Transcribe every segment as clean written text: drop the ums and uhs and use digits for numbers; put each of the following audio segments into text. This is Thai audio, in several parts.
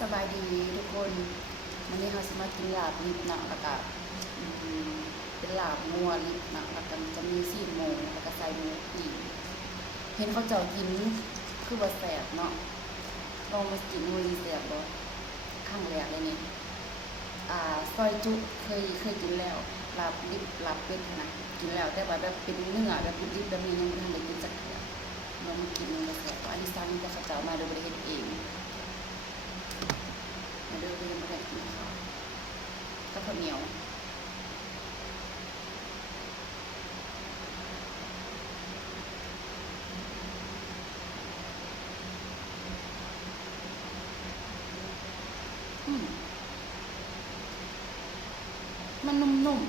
สบายดีทุกคนวันนี้เราจะมากินลาบลิบหนังแล้วก็เป็นลาบงัวลิบหนังแล้วก็จะมีซี่โมงแล้วก็ใส่หมูปีกเห็นเขาเจ้ากินคือว่าแสบเนาะลองมากินมือแสบบ่ข้างแรกเลยนี่ซอยจุเคยกินแล้วลาบลิบลาบเป็ดนะกินแล้วแต่ว่าแบบเป็นเนื้อแบบลิบแบบนี้ยังไม่ทันได้กินจักเทื่อลองมากินมันก็แสบอันนี้ซ้ำแต่เขาเจ้ามาโดยบ่ได้เฮ็ดเองมาเดินไปยังไม่ได้กินข้าวก็ข้าวเหนียวมันนุ่มๆ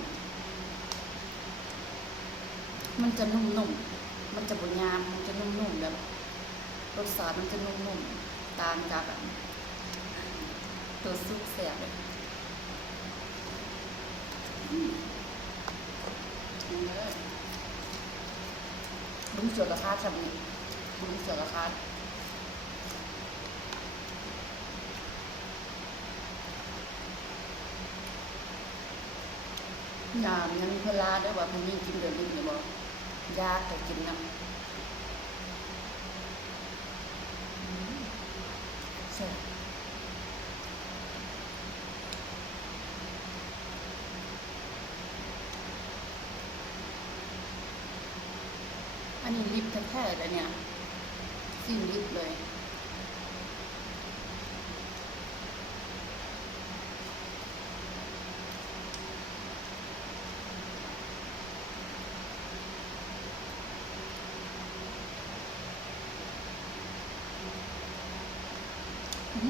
มันจะนุ่มๆมันจะบดยามมันจะนุ่มๆแบบรสชาติมันจะนุ่มๆต่างกับตัวซุปแสบเลยบุ้งเสือกระคาดแบบนี้บุ้งเสือกระคาดยามยังมีเวลาได้ว่าพันนี้กินเดือนนี้เนี่ยบอกยากแต่กินนะแซ่บอันนี้ลิปแท้ๆเลยเนี่ยสิ้นลิปเลย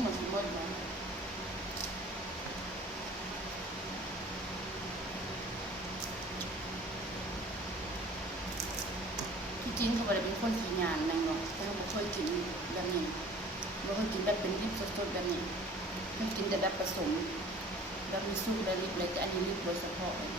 หมดหมดนะที่จริงเขาบอกว่าเป็นคนขี้งานนั่งเนาะแต่เขาบอกเคยกินแบบนี้เราเคยกินแบบเป็นลิปสดๆแบบนี้เขากินแต่แบบผสมแบบมีซุปและลิปเลยแต่อันนี้ลิปโดยเฉพาะเลย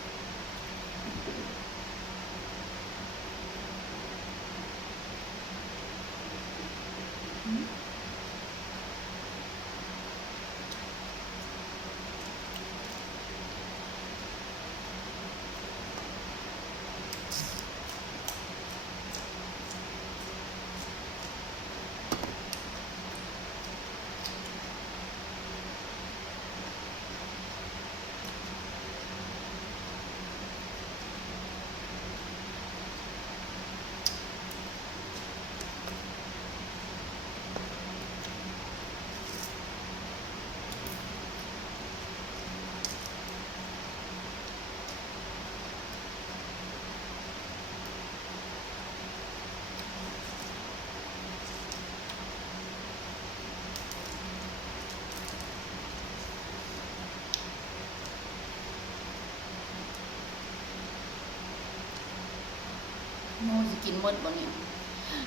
โม่จะกินหมดบ่เนี่ย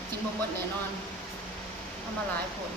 กินบ่หมดแน่นอนเอามาหลายคน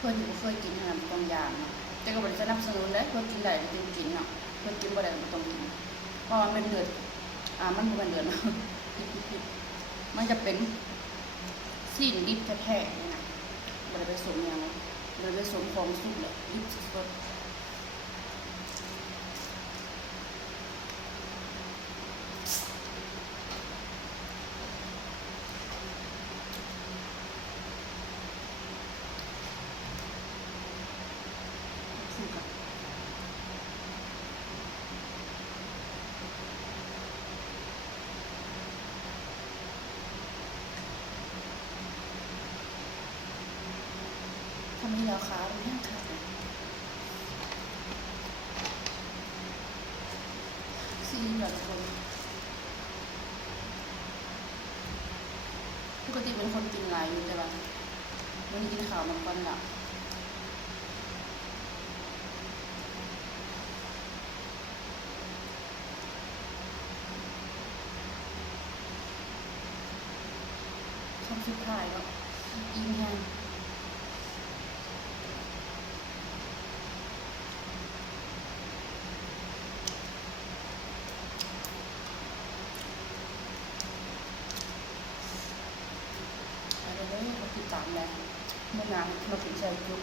เพื่อนอยู่เคยกินอาหารตรงยางเนาะแต่ก็บริสนับสนุนเลยเพื่อนกินได้ก็กินเนาะเพื่อนกินบ่ได้ก็ต้องกินเพราะมันเป็นเดือดมันเป็นเดือดเนาะมันจะเป็นสิ้นดิบแท้ๆเนี่ยนะบริไปสมอย่างเลยบริไปสมของสุกเลยดิบสด ขาวๆนี่ค่ะซีแบบคนปกติเป็นคนกินหลายอยู่แต่ว่าวันนี้กินข้าวมันก่อนละคำสุดท้ายแล้วอิ่มแห้งอะไรเลยมาติดตามแล้วเมื่อนานมาถึงใจจุ๊บ